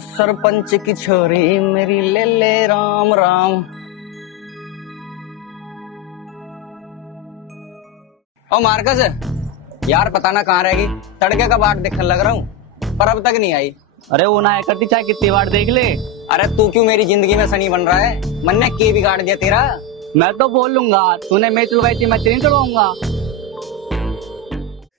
सरपंच की छोरी मेरी ले ले राम राम। ओ मार्कस यार, पता ना कहाँ रहेगी, तड़के का बाट देखने लग रहा हूँ पर अब तक नहीं आई। अरे वो ना करती चाहे कितनी बार देख ले। अरे तू क्यों मेरी जिंदगी में सनी बन रहा है? मन ने के बिगाड़ दिया तेरा। मैं तो बोल लूंगा, तूने मैच लगाई थी, मैं तेरी चढ़वाऊंगा।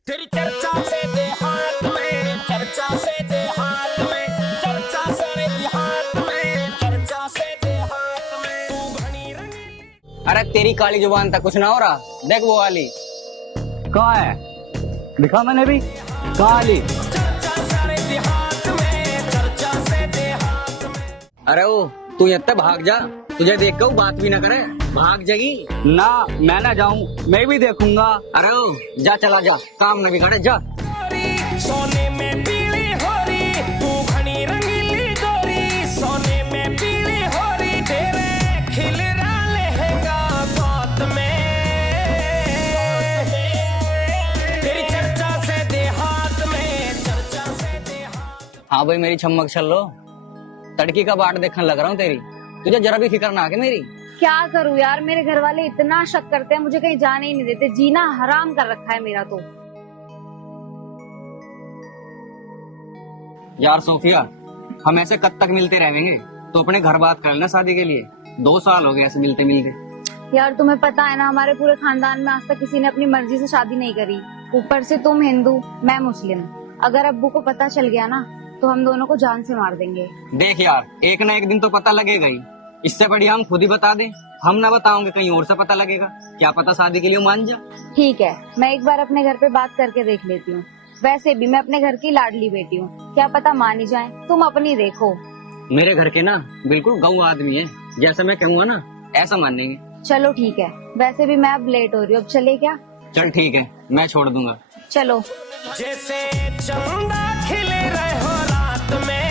तेरी चर्चा से देहात में, चर्चा से देहात में, चर्चा से देहात में, चर्चा से देहात में, तू घनी रंगीली। अरे तेरी काली जुबान तक कुछ ना हो रहा, देख वो वाली। कहाँ है? दिखा मैंने भी, कहाँ वाली? चर्चा से देहात में, चर्चा से देहात में। अरे वो तू ये भाग जा, तुझे देख कर बात भी ना करे, भाग जागी ना मैं ना जाऊं, मैं भी देखूंगा। अरे ओ जा, चला जा, काम में बिगाड़े जा। सोने में पीली होरी, तू घनी रंगीली गोरी, सोने में पीली होरी, तेरे खिल रहा लहंगा बात में, तेरी चर्चा से देहात में, चर्चा से देहात। हाँ भाई मेरी छमक चल लो, तड़की का बाट देखने लग रहा हूँ तेरी, तुझे जरा भी फिक्र ना आके मेरी। क्या करूँ यार, मेरे घर वाले इतना शक करते हैं, मुझे कहीं जाने ही नहीं देते, जीना हराम कर रखा है मेरा तो। यार सोफिया, हम ऐसे कब तक मिलते रहेंगे? तो अपने घर बात कर लेना शादी के लिए, 2 साल हो गए ऐसे मिलते मिलते। यार तुम्हें पता है ना, हमारे पूरे खानदान में आज तक किसी ने अपनी मर्जी से शादी नहीं करी, ऊपर से तुम हिंदू मैं मुस्लिम, अगर अब्बू को पता चल गया ना तो हम दोनों को जान से मार देंगे। देख यार, एक ना एक दिन तो पता लगेगा ही, इससे बढ़िया हम खुद ही बता दें। हम ना बताओगे कहीं और से पता लगेगा, क्या पता शादी के लिए मान जा। ठीक है, मैं एक बार अपने घर पे बात करके देख लेती हूँ, वैसे भी मैं अपने घर की लाडली बेटी हूँ, क्या पता मान ही जाए, तुम अपनी देखो। मेरे घर के ना बिल्कुल गऊ आदमी है, जैसे मैं कहूँगा ना ऐसा मानेंगे। चलो ठीक है, वैसे भी मैं अब लेट हो रही हूँ, अब चले क्या? चल ठीक है, मैं छोड़ दूंगा। चलो। जैसे चंदा खिले रहे हो रात में,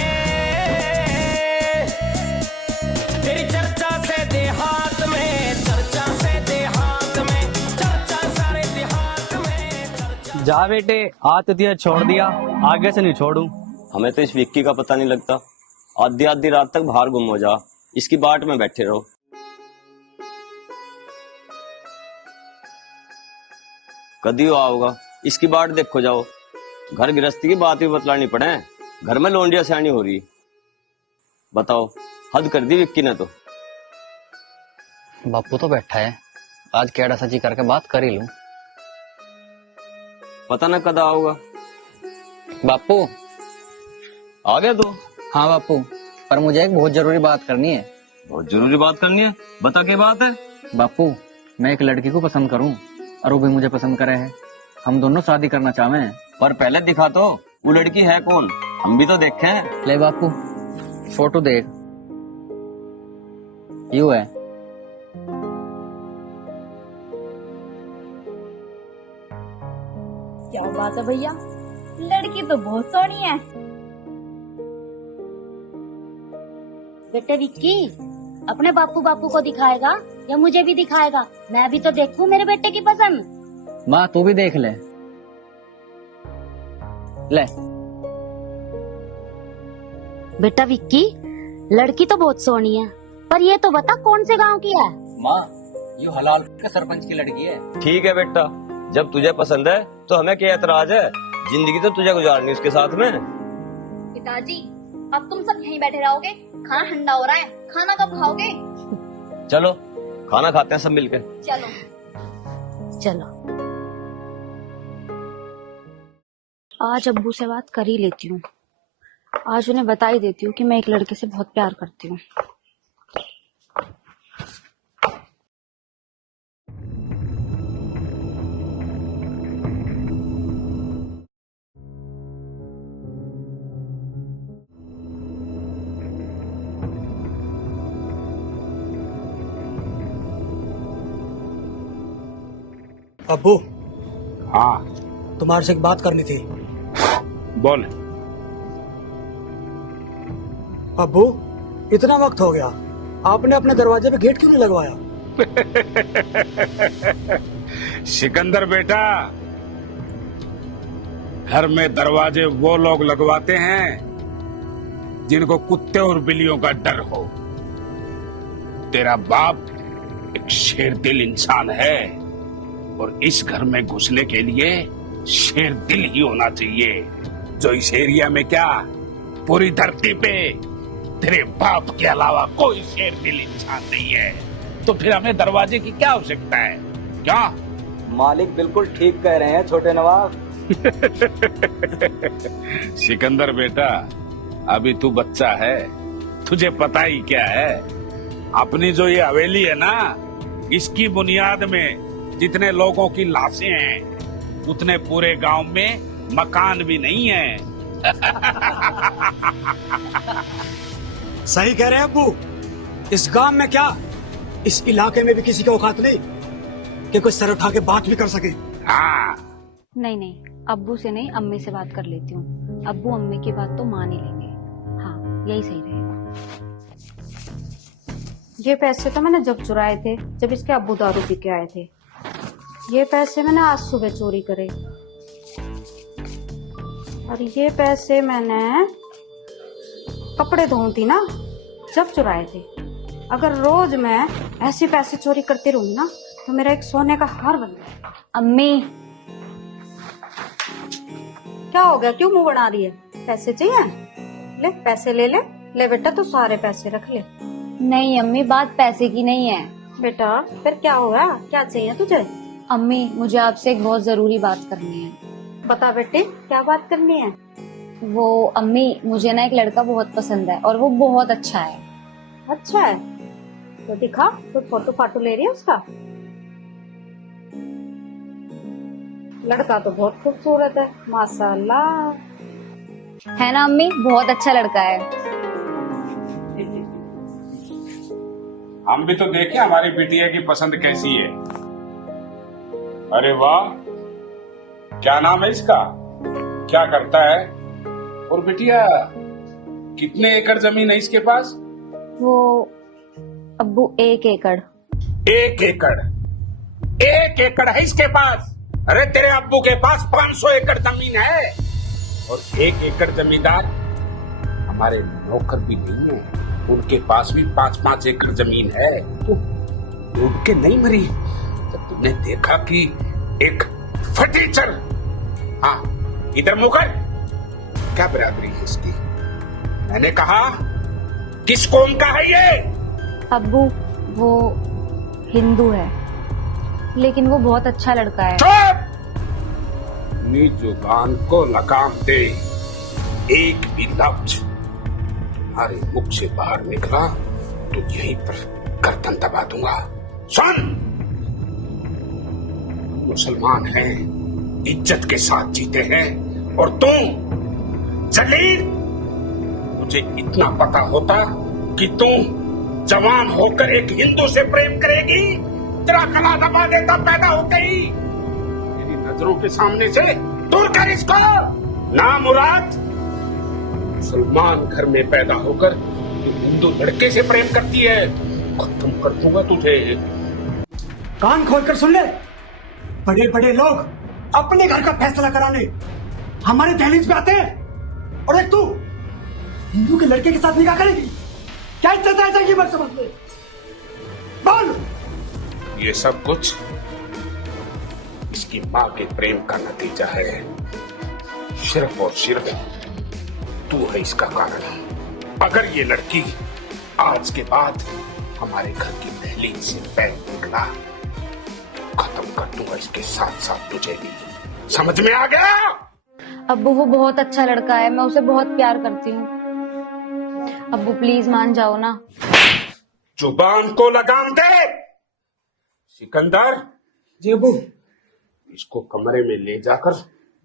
तेरी चर्चा से देहात में, चर्चा से देहात में, चर्चा सारे देहात में, चर्चा। जा बेटे, आज तो तुझे छोड़ दिया, आगे से नहीं छोड़ू। हमें तो इस विक्की का पता नहीं लगता, आधी आधी रात तक बाहर गुम हो जा, इसकी बाट में बैठे रहो। कदी वो आओगा, इसकी बाट देखो जाओ, घर गृहस्थी की बात भी बतलानी पड़े, घर में लौंडिया सयानी हो रही। बताओ, हद कर दी विक्की ने तो। बापू तो बैठा है, आज केड़ा सची करके बात कर ही लूं। पता ना कद आओगा। बापू आ गया तू? हाँ बापू, पर मुझे एक बहुत जरूरी बात करनी है। बहुत जरूरी बात करनी है, बता क्या बात है? बापू, मैं एक लड़की को पसंद करूं और वो भी मुझे पसंद करे है, हम दोनों शादी करना चाहते हैं। पर पहले दिखा तो, वो लड़की है कौन, हम भी तो देखे हैं। ले बापू, फोटो देख, यू है। क्या बात है भैया, लड़की तो बहुत सोहनी है। बेटे विक्की, अपने बापू बापू को दिखाएगा या मुझे भी दिखाएगा? मैं भी तो देखूं मेरे बेटे की पसंद। माँ तू भी देख ले। ले बेटा विक्की, लड़की तो बहुत सोहनी है, पर ये तो बता कौन से गांव की है? माँ, ये हलाल के सरपंच की लड़की है। ठीक है बेटा, जब तुझे पसंद है तो हमें क्या एतराज है, जिंदगी तो तुझे गुजारनी उसके साथ में। पिताजी, अब तुम सब यहीं बैठे रहोगे? खाना ठंडा हो रहा है, खाना कब खाओगे? चलो खाना खाते हैं सब मिलकर। चलो चलो। आज अब्बू से बात कर ही लेती हूँ, आज उन्हें बता ही देती हूँ कि मैं एक लड़के से बहुत प्यार करती हूँ। अब्बू, हाँ तुम्हारे से एक बात करनी थी। बोल। अब्बू, इतना वक्त हो गया, आपने अपने दरवाजे पे गेट क्यों नहीं लगवाया? सिकंदर बेटा, घर में दरवाजे वो लोग लगवाते हैं जिनको कुत्ते और बिल्लियों का डर हो। तेरा बाप एक शेर दिल इंसान है और इस घर में घुसने के लिए शेर दिल ही होना चाहिए, जो इस एरिया में क्या पूरी धरती पे तेरे बाप के अलावा कोई शेर दिल इंसान नहीं है। तो फिर हमें दरवाजे की क्या आवश्यकता है? क्या मालिक बिल्कुल ठीक कह रहे हैं छोटे नवाब। सिकंदर बेटा, अभी तू बच्चा है, तुझे पता ही क्या है। अपनी जो ये हवेली है ना, इसकी बुनियाद में जितने लोगों की लाशें हैं उतने पूरे गांव में मकान भी नहीं है। सही कह रहे हैं अब्बू। इस गांव में क्या, इस इलाके में भी किसी की औकात नहीं कि कोई सर उठा के बात भी कर सके। हाँ, नहीं नहीं, अब्बू से नहीं, अम्मी से बात कर लेती हूँ। अब्बू अम्मी की बात तो मान ही लेंगे। हाँ, यही सही रहेगा। ये पैसे तो मैंने जब चुराए थे, जब इसके अब्बू दारू पी के आए थे। ये पैसे मैंने आज सुबह चोरी करे, और ये पैसे मैंने कपड़े धोती ना जब चुराए थे। अगर रोज मैं ऐसे पैसे चोरी करती रहूंगी ना तो मेरा एक सोने का हार बन जाएगा। अम्मी, क्या हो गया, क्यों मुंह बना रही है? पैसे चाहिए? ले पैसे ले ले। ले बेटा, तू सारे पैसे रख ले। नहीं अम्मी, बात पैसे की नहीं है। बेटा फिर क्या हो गया, क्या चाहिए तुझे? अम्मी, मुझे आपसे एक बहुत जरूरी बात करनी है। बता बेटे, क्या बात करनी है? वो अम्मी, मुझे ना एक लड़का बहुत पसंद है और वो बहुत अच्छा है। अच्छा है तो दिखा, तो फोटो फाटो ले रही है उसका? लड़का तो बहुत खूबसूरत है, माशाल्लाह। है ना अम्मी, बहुत अच्छा लड़का है। हम भी तो देखें हमारी बिटिया की पसंद कैसी है। अरे वाह, क्या नाम है इसका, क्या करता है? और बिटिया कितने एकड़ जमीन है इसके पास? वो अब्बू 1 एकड़। 1 एकड़? 1 एकड़ है इसके पास? अरे तेरे अब्बू के पास 500 एकड़ जमीन है, और 1 एकड़ जमींदार हमारे नौकर भी नहीं है, उनके पास भी 5-5 एकड़ जमीन है। तो डूब के नहीं मरी जब तुमने देखा कि एक फटीचर, हाँ इधर मुंह कर, क्या बराबरी है इसकी? मैंने कहा किस कौम का है ये? अब्बू वो हिंदू है, लेकिन वो बहुत अच्छा लड़का है। चुप! अपनी जुबान को लगाम दे। एक भी लफ्ज हमारे मुख से बाहर निकला तो यहीं पर गर्दन दबा दूंगा। सुन, मुसलमान हैं, इज्जत के साथ जीते हैं, और तुम जलील, मुझे इतना पता होता कि तुम जवान होकर एक हिंदू से प्रेम करेगी, तेरा गला दबा देता पैदा होते ही। मेरी नजरों के सामने से दूर कर इसको। नामुराद, मुसलमान घर में पैदा होकर हिंदू लड़के से प्रेम करती है, खत्म कर दूंगा तुझे। कान खोलकर सुन ले, बड़े बड़े लोग अपने घर का फैसला कराने हमारे दहलीज पे आते हैं, और एक तू हिंदू के लड़के के साथ निकाह करेगी? क्या इज्जत है ऐसा, ये मत समझ ले। बोल। ये सब कुछ इसकी माँ के प्रेम का नतीजा है, सिर्फ और सिर्फ तू है इसका कारण। अगर ये लड़की आज के बाद हमारे घर की दहलीज से पैर निकला, खत्म कर दूंगा इसके साथ साथ तुझे भी। समझ में आ गया? अब्बू वो बहुत अच्छा लड़का है, मैं उसे बहुत प्यार करती हूँ। अब्बू प्लीज मान जाओ ना। जुबान को लगाम दे। सिकंदर, जी अब्बू। इसको कमरे में ले जाकर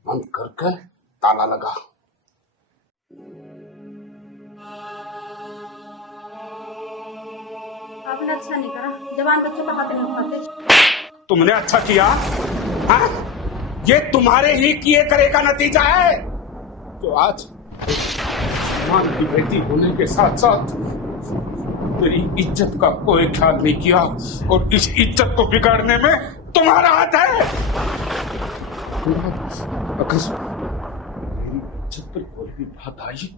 बंद कर ताला लगा। आपने अच्छा नहीं करा, जवान बच्चों का हाथ नहीं उठाते। तुमने अच्छा किया? हाँ? ये तुम्हारे ही किए करे का नतीजा है, जो आज मुसलमान की बेटी होने के साथ साथ मेरी इज्जत का कोई ख्याल नहीं किया, और इस इज्जत को बिगाड़ने में तुम्हारा हाथ है। अगर मेरी इज्जत पर कोई भी बात आई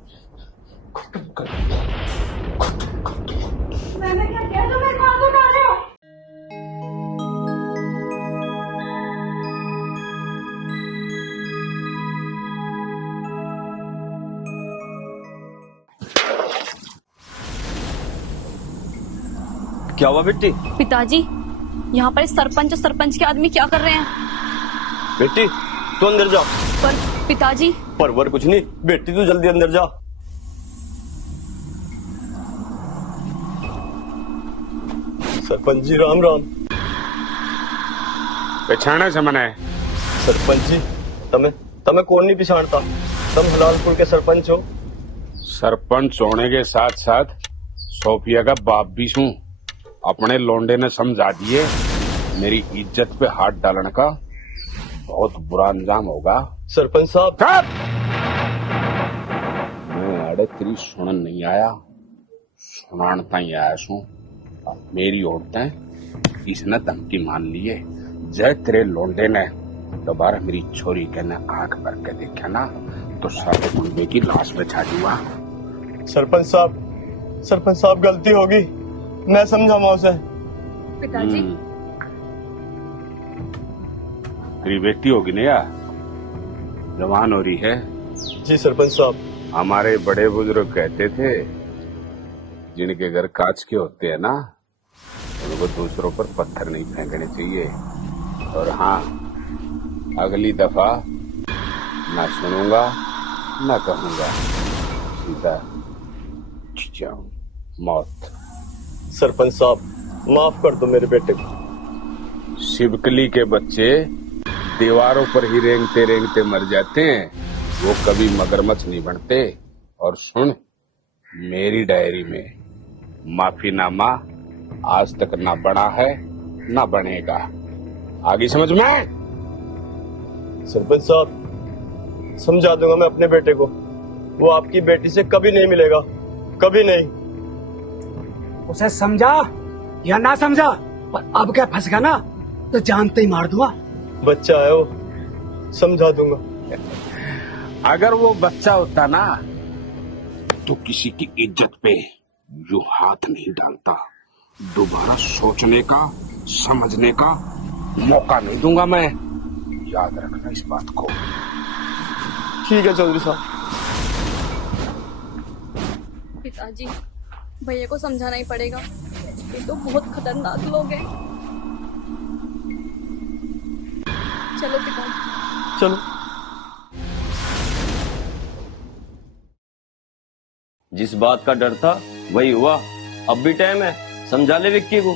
मैंने क्या किया जो मेरे को आंसू डाले हो? क्या हुआ बेटी? पिताजी, यहाँ पर इस सरपंच और सरपंच के आदमी क्या कर रहे हैं? बेटी तू अंदर जा। पर पिताजी, परवर कुछ नहीं, बेटी तू जल्दी अंदर जा। सरपंच जी राम राम। पहचाना से मने? सरपंच जी तमे कौन नहीं पिछाड़ता, तुम हलालपुर के सरपंच हो। सरपंच होने के साथ साथ सोफिया का बाप भी हूँ। अपने लोंडे ने समझा दिए मेरी इज्जत पे हाथ डालने का बहुत बुरा अंजाम होगा। सरपंच साहब साहब, मैं अड़े तेरी सुनन नहीं आया, सुनानता ही आया सू। मेरी औरतें इसने धमकी मान लिए, जय तेरे लोंडे ने दोबारा मेरी छोरी के ने आंख भर के देखा ना तो सारे मुंडे की लाश में छा दूंगा। सरपंच साहब गलती होगी, मैं समझाऊंगा उसे। पिताजी, तेरी बेटी होगी ना यार, जवान हो रही है। जी सरपंच साहब। हमारे बड़े बुजुर्ग कहते थे जिनके घर कांच के होते हैं ना, उनको दूसरों पर पत्थर नहीं फेंकने चाहिए। और हाँ, अगली दफा ना सुनूंगा ना कहूंगा, सीधा जाऊं मौत। सरपंच साहब माफ कर दो मेरे बेटे को। शिवकली के बच्चे दीवारों पर ही रेंगते रेंगते मर जाते हैं, वो कभी मगरमच्छ नहीं बनते। और सुन, मेरी डायरी में माफीनामा आज तक ना बना है ना बनेगा, आगे समझ में? सरपंच साहब समझा दूंगा मैं अपने बेटे को, वो आपकी बेटी से कभी नहीं मिलेगा, कभी नहीं। उसे समझा या ना समझा, पर अब क्या फंस गया ना तो जानते ही मार दूंगा। बच्चा है वो, समझा दूंगा। अगर वो बच्चा होता ना तो किसी की इज्जत पे यूं हाथ नहीं डालता। दोबारा सोचने का, समझने का मौका नहीं दूंगा मैं, याद रखना इस बात को। ठीक है चौधरी साहब। पिताजी, भैया को समझाना ही पड़ेगा, ये तो बहुत खतरनाक लोग हैं। चलो पिताजी। चलो। जिस बात का डर था वही हुआ, अब भी टाइम है, समझा ले विक्की को।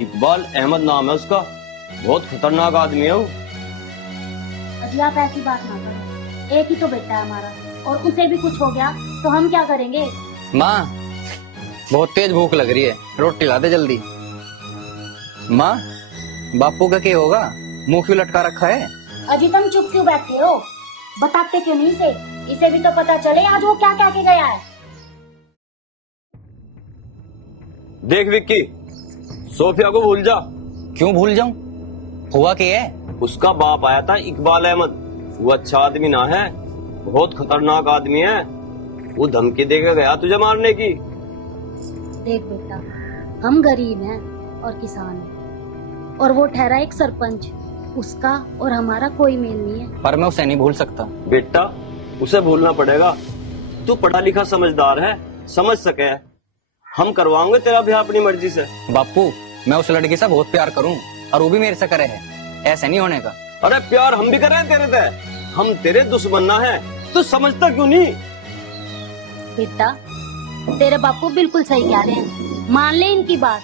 इकबाल अहमद नाम है उसका, बहुत खतरनाक आदमी है वो। अजी आप ऐसी बात ना करो, एक ही तो बेटा है हमारा, और उसे भी कुछ हो गया तो हम क्या करेंगे? माँ बहुत तेज भूख लग रही है, रोटी ला दे जल्दी। माँ बापू का क्या होगा, मुंह क्यों लटका रखा है? अजी तुम चुप क्यों बैठे हो, बताते क्यों नहीं इसे भी तो पता चले आज वो क्या क्या के गया है। देख विक्की, सोफिया को भूल जा। क्यों भूल जाऊं, हुआ क्या है? उसका बाप आया था इकबाल अहमद, वो अच्छा आदमी ना है, बहुत खतरनाक आदमी है। वो धमकी देके गया तुझे मारने की। देख बेटा, हम गरीब हैं और किसान हैं, और वो ठहरा एक सरपंच, उसका और हमारा कोई मेल नहीं है। पर मैं उसे नहीं भूल सकता। बेटा उसे भूलना पड़ेगा, तू पढ़ा लिखा समझदार है, समझ सके। हम करवाएंगे तेरा ब्याह अपनी मर्जी से। बापू मैं उस लड़की से बहुत प्यार करूं और वो भी मेरे से करे है, ऐसे नहीं होने का। अरे प्यार हम भी कर रहे हैं तेरे से, हम तेरे दुश्मन ना है, तू समझता क्यों नहीं? बेटा तेरे बापू बिल्कुल सही कह रहे हैं, मान ले इनकी बात,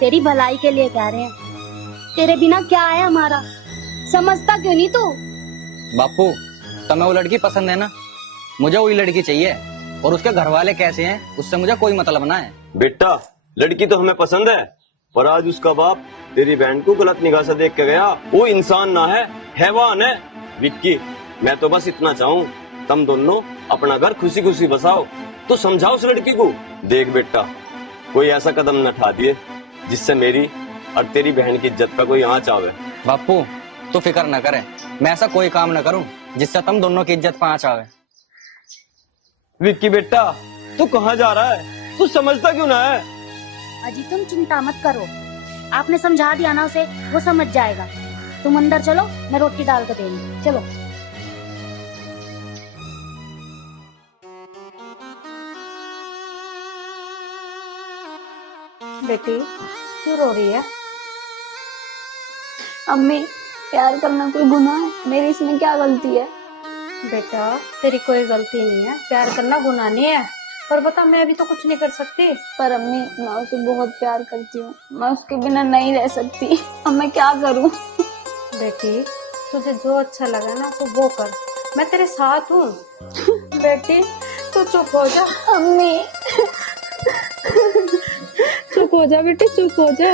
तेरी भलाई के लिए कह रहे हैं। तेरे बिना क्या है हमारा, समझता क्यों नहीं तू? बापू तुम्हें वो लड़की पसंद है ना, मुझे वही लड़की चाहिए, और उसके घर वाले कैसे हैं उससे मुझे कोई मतलब ना है। बेटा लड़की तो हमें पसंद है, पर आज उसका बाप तेरी बहन को गलत निगाह से देख के गया। वो इंसान ना है, हैवान है। विक्की मैं तो बस इतना चाहूँ, तुम दोनों अपना घर खुशी खुशी बसाओ, तो समझाओ उस लड़की को। देख बेटा, कोई ऐसा कदम न उठा दिए जिससे मेरी और तेरी बहन की इज्जत का कोई आंच आवे। बापू तो फिक्र न करे, मैं ऐसा कोई काम न करूं जिससे तुम दोनों की इज्जत पे आंच आवे। विक्की बेटा, तू कहाँ जा रहा है? तू समझता क्यों ना है? अजी तुम चिंता मत करो, आपने समझा दिया ना उसे, वो समझ जाएगा। तुम अंदर चलो, मैं रोटी डाल कर देंगी, चलो। बेटी क्यों रो रही है? अम्मी, प्यार करना कोई गुनाह है? मेरी इसमें क्या गलती है? बेटा तेरी कोई गलती नहीं है, प्यार करना गुनाह नहीं है। पर बता, मैं अभी तो कुछ नहीं कर सकती। पर अम्मी, मैं उसे बहुत प्यार करती हूँ, मैं उसके बिना नहीं रह सकती। अब मैं क्या करूँ? बेटी तुझे जो अच्छा लगा ना तो वो कर, मैं तेरे साथ हूँ। बेटी तू चुप हो जा। अम्मी चुप हो जा बेटी, चुप हो जा।